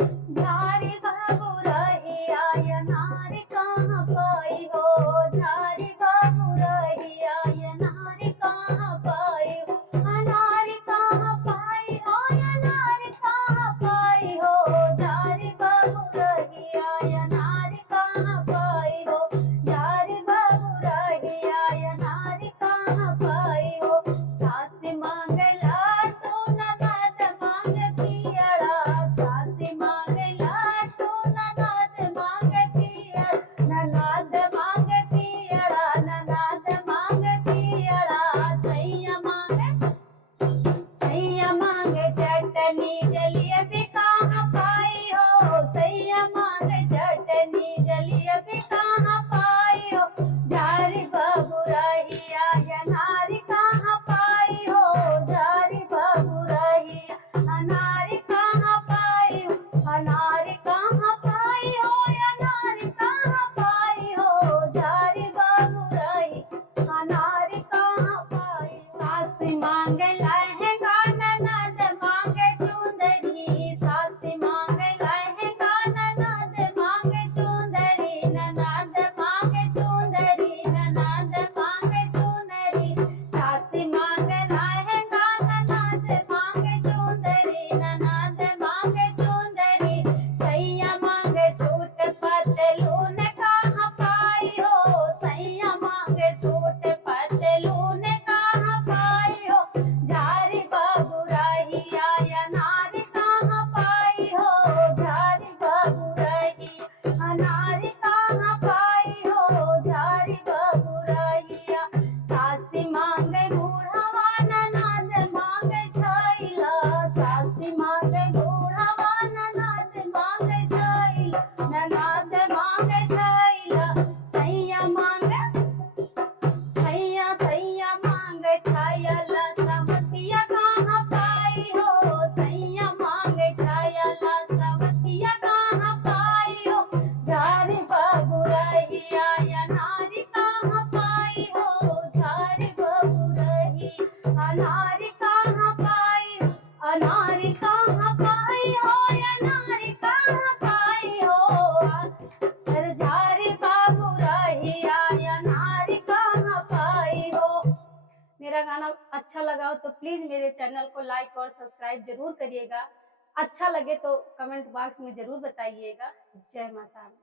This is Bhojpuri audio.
झारी बाबू रही आय नारी कहाँ पाई हो, झारी बाबू रही आय नारी कहाँ पाई हो, अनारी कहाँ पाई हो, अनारी कहाँ पाई हो, झारी बाबू रही आय नारी कहाँ पाई हो, झारी बाबू रही आय नारी कहाँ पाई हो। सासी मांगे लाडू ननद मांगे पियड़ा, सासी मांगे लाडू ननद मांगे पियड़ा, ननद मांगे पियड़ा, ननद मांगे पियड़ा, सैया मांगे चटनी जलेबी कहाँ पाई हो, सैया मांगे चटनी जलेबी कहाँ पाई हो, झारी बाबू रही आय नारी कहाँ पाई हो, झारी बाबू रही अनारी कहाँ पाई हो, अनारी कहाँ पाई हो, अनारी कहाँ पाई हो, झारी बाबू रही अनारी कहाँ पाई। सासी मांगे लहंगा ननद मांगे चुंदरी, सासी मांगे लहंगा ननद मांगे चुंदरी, ननद मांगे चुंदरी, ननद मांगे चुंदरी, सासी मांगे लहंगा ननद मांगे चुंदरी, ननद मांगे चुंदरी, सैया मांगे सूट पतलून कहाँ पाई हो, सैया मांगे सूट पतलून कहाँ पाई हो, झारी बाबू रही आय नारी कहाँ पाई हो, झारी बाबू रही अनारी कहाँ पाई हो, झारी बाबू रही। सासी मांगे बूढ़वा ननद मांगे छैला, सासी मांगे बूढ़वा ननद मांगे छैला, ननद मांगे छैला, सैया मांगे छैला, समतिया कहाँ पाई हो, सैया मांगे छैला, समतिया कहाँ पाई हो, झारी बाबू रही आय नारी कहाँ पाई हो, झारी बाबू रही अनारी कहाँ पाई हो, अनारी कहाँ पाई हो, अनारी कहाँ पाई हो, अरे झारी बाबू रही आय नारी कहाँ पाई हो। मेरा गाना अच्छा लगा हो तो प्लीज मेरे चैनल को लाइक और सब्सक्राइब जरूर करिएगा। अच्छा लगे तो कमेंट बॉक्स में जरूर बताइएगा। जय मां शारदा।